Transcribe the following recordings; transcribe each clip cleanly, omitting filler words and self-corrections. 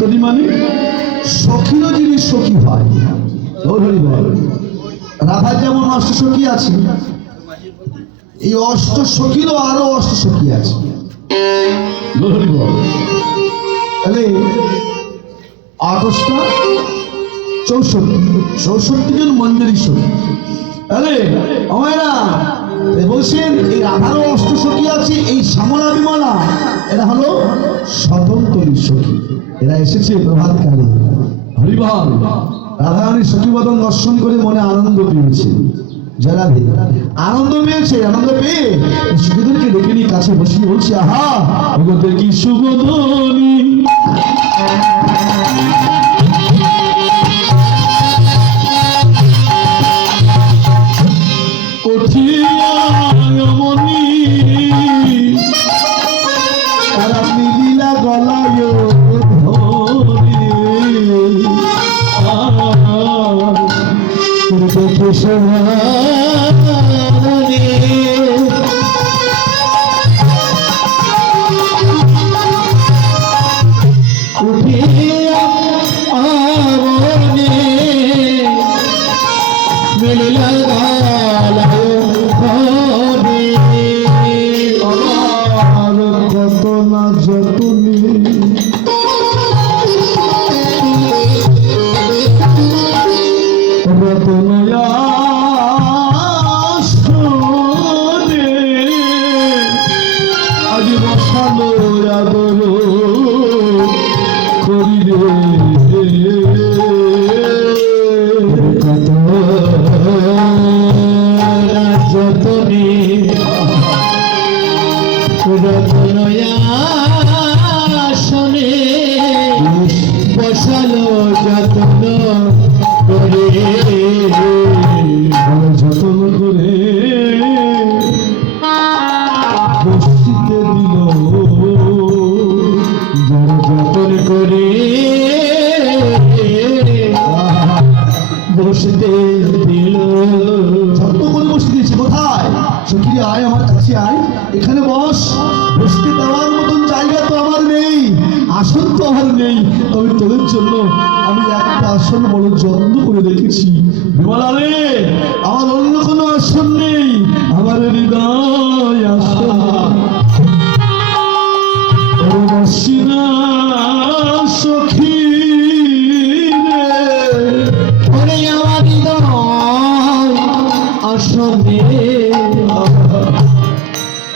সদন্তরী মানে সখীরও যিনি সখী হয়। রাধার যেমন অষ্ট সখী আছে, এই অষ্ট সখীরও আরো অষ্ট সখী আছে। তাহলে 28টা 64 জন মঞ্জুরি সখী। তাহলে আমায়রা বলছেন এই রাধারও অষ্ট সখী আছে, এই শ্যামলা বিমলা এরা হলো স্বতন্ত্রী সখী। এরা এসেছে প্রভাতকালে। হরিবল। রাধারানীর সখীবদন দর্শন করে মনে আনন্দ পেয়েছে। জরাধি আনন্দ পেয়েছে। আনন্দ পেয়ে সখীদেরকে ডেকে নিয়ে কাছে বসিয়ে বলছে, আহা ওগো কি সুগন্ধি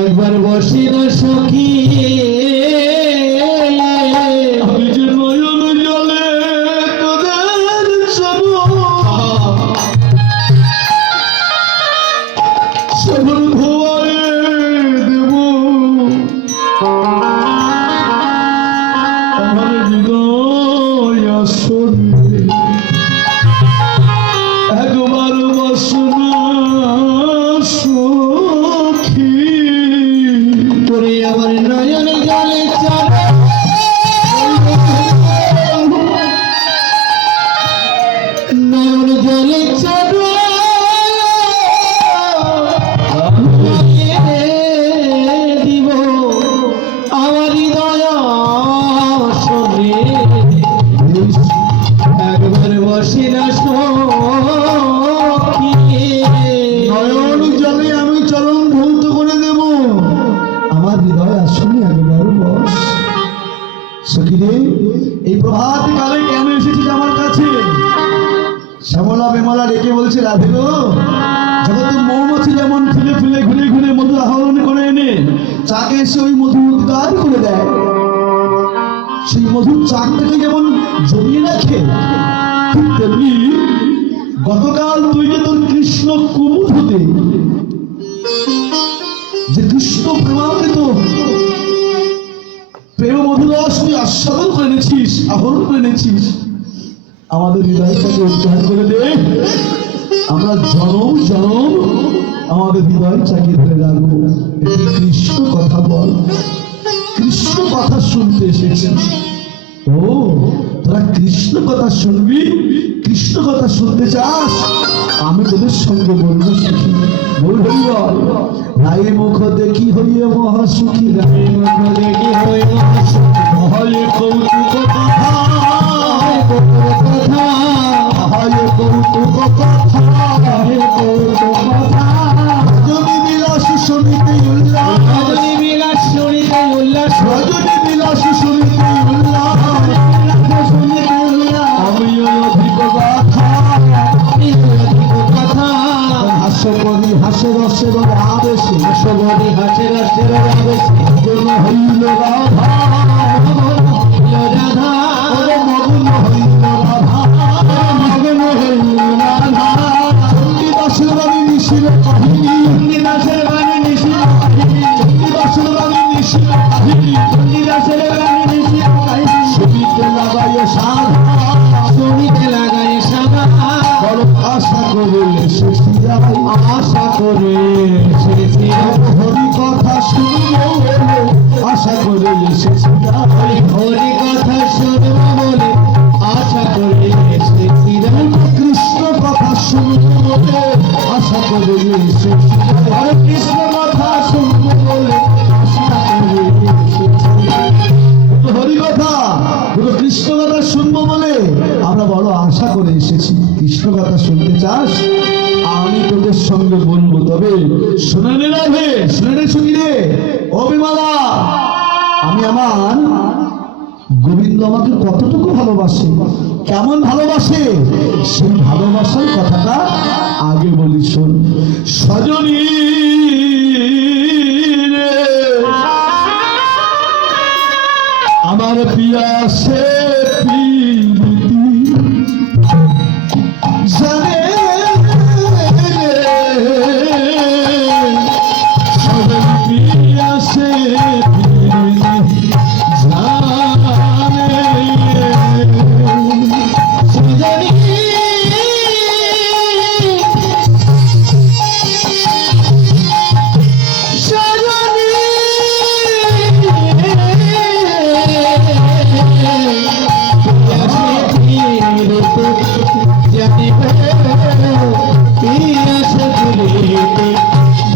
একবার বসি না সখী গতকাল তুই যে তোর কৃষ্ণ কুমুদে যে কৃষ্ণ প্রেমামৃত প্রেম মধুরস তুই আস্বাদন করে নিয়েছিস, আহরণ করে নিয়েছিস, আমাদের হৃদয়টাকে উদ্ধার করে দে। আমরা জনম জনম আমাদের হৃদয় চাকি ধরে রাখবো। কৃষ্ণ কথা বল, কৃষ্ণ কথা শুনতে এসেছি। ও তোরা কৃষ্ণ কথা শুনবি, কৃষ্ণ কথা শুনতে চাস, আমি তোদের সঙ্গে বলবো সুখী। বল হরি বল। রায় মুখ দেখি হইয়ে মহাসুখী, রায় মুখ দেখি হয়ে মহাসুখী, হয় কৌতুক কথা, হয় কৌতুক কথা, রজনী বিলাস শুনিতে উল্লাস, রজনী বিলাস শুনিতে উল্লাস, রজনী বিলাস শুনিতে উল্লাস, আমি অধিক কথা, হাস্য করি হাস্য রসের আবেশে, হাস্যবতী হাসের হাসের আবেশে মগ্ন হইল রাধা, রাধা মগ্ন হইল রাধা, মগ্ন হইল রাধা। চণ্ডীদাসের বাণী নিশির কাহিনী, চণ্ডীদাসের বাণী নিশির কাহিনী, চণ্ডীদাসের বাণী নিশির কাহিনী, চণ্ডীদাসের বাণী নিশির কাহিনী, শুনিতে লাগাইয়া সাধা, শুনিতে লাগায় সাদা, বড় আশা করে এসেছি যাই, আশা করে এসেছি হরি কথা শুনবো বলে, আশা করে এসেছি যাই, হরি কথা শুনবো বলে আশা করে এসেছি কৃষ্ণ কথা শুনবো বলে, আশা করে এসেছি যাই, হরে কৃষ্ণ কথা শুনবো বলে আশা করে এসেছি। হরি কথা পুরো কৃষ্ণ কথা শুনবো বলে আমরা বড় আশা করে এসেছি। কৃষ্ণ কথা শুনতে চাস, আমি তোদের সঙ্গে বলবো, তবে শুনে নে রাধে, শুনে নে শুনি রে অভিমালা, আমি আমার গোবিন্দ আমাকে কতটুকু ভালোবাসে, কেমন ভালোবাসে, সেই ভালোবাসার কথাটা আগে বলি শোন। সজনী রে আমার পিয়াসে প্রীতি জানে সবে পিয়াসে প্রীতি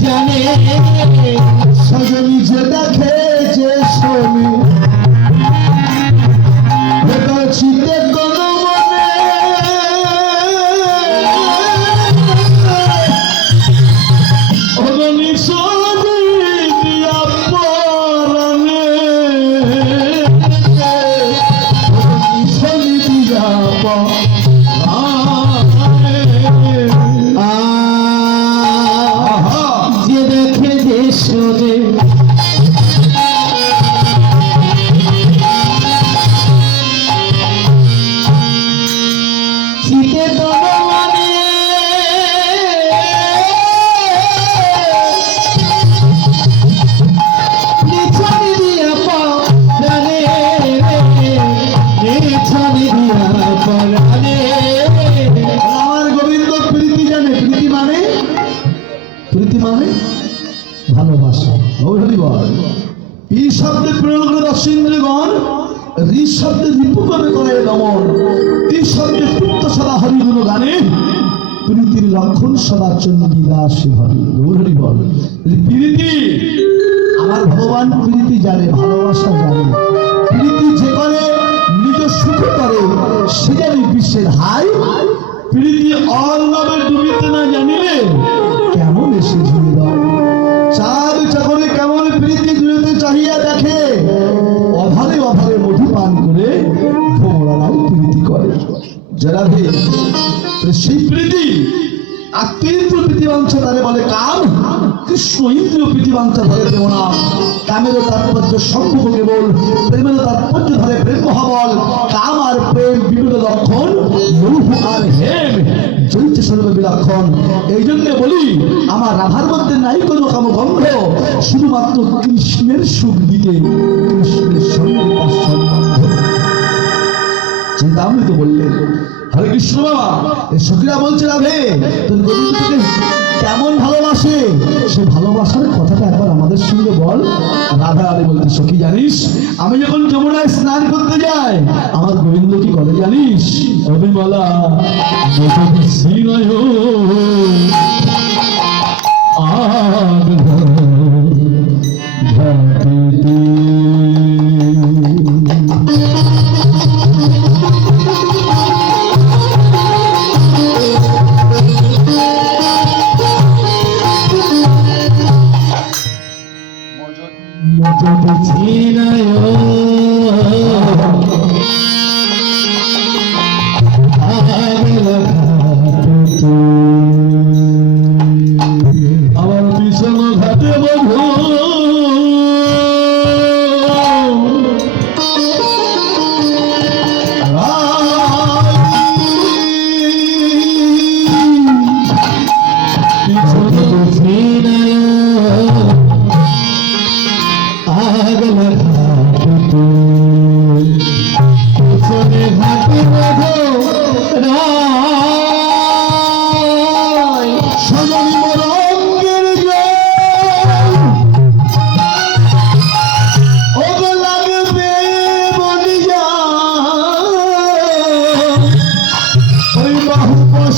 জানে, সজনী সজনী যে দেখে যে শোনে চিতে কোন মনে, অগণি সজনী দিয়া পরাণে, অগণি সজনী দিয়া পরাণে। যে দেখে যে শোনে চিতে তনমনে নিছানি দিয়া পরাণে, নিছানি দিয়া পরাণে। আমার গোবিন্দ প্রীতি জানে, প্রীতি মানে, প্রীতি মানে ভালোবাসা। হরি বল। এই শব্দের প্রয়োগ করে দর্শীন্দ্রগণ, ঋ শব্দে রিপুভাবে করে দমন, এই শব্দে পুত্র সদা হরিগুণ গানে, প্রীতির লক্ষণ সদা চণ্ডীদাস হরি। হরি বল। প্রীতি আমার ভগবান প্রীতি জানে, ভালোবাসা জানে, প্রীতি যে করে নিজ সুখ করে, সে জানি বিশ্বের হাই, প্রীতি অর্ণবে ডুবিতে না জানিলে কেমন এসে ঝুড়ে দাও, চাঁদ চাকরে কেমন প্রীতি জুড়েতে চাহিয়া দেখে, অভারে অভারে মধু পান করে ভোমরারাও প্রীতি করে। যারা সেই প্রীতি আত্মীন্দ্র প্রীতিবাঞ্ছা তারে বলে কাম, কৃষ্ণ ইন্দ্রিয় প্রীতিবাঞ্ছা ধরে দেব না। কামেরও তাৎপর্য সম্ভব কেবল, প্রেমেরও তাৎপর্য ধরে প্রেম মহাবল। কাম আর প্রেম বিভিন্ন লক্ষণ, লৌহ আর হেম জ্বলছে সর্ব বিলক্ষণ। এই জন্য বলি আমার রাধার মধ্যে নাই কোনো কামগন্ধ, শুধুমাত্র কৃষ্ণের সুখ দিতে, কৃষ্ণের সঙ্গে তার সম্বন্ধ। চিন্তামৃত বললেন হরে কৃষ্ণ বাবা, এই সখীরা বলছে রাধে তোর গোবিন্দ তোকে কেমন ভালোবাসে, সে ভালোবাসার কথাটা একবার আমাদের সঙ্গে বল। রাধা রানী বলতে সখী জানিস, আমি যখন যমুনায় স্নান করতে যাই আমার গোবিন্দ কি করে জানিস, অবিমলা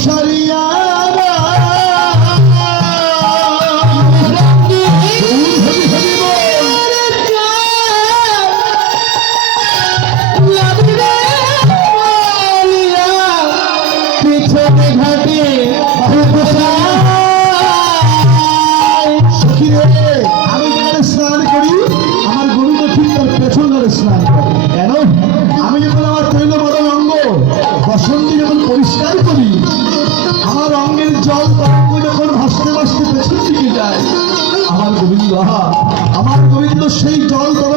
সারিয়া পিছনে ঘাটে সখী রে, আমি যেখানে স্নান করি আমার গোবিন্দ ঠিক তার পেছন ধরে স্নান করে। কেন? আমি যখন আমার তৈল বদল অঙ্গ বসন্তি যখন পরিষ্কার করি, আমার অঙ্গের জল তরঙ্গ যখন ভাসতে ভাসতে পেছন দিকে যায়, আমার গোবিন্দ সেই জল তরঙ্গ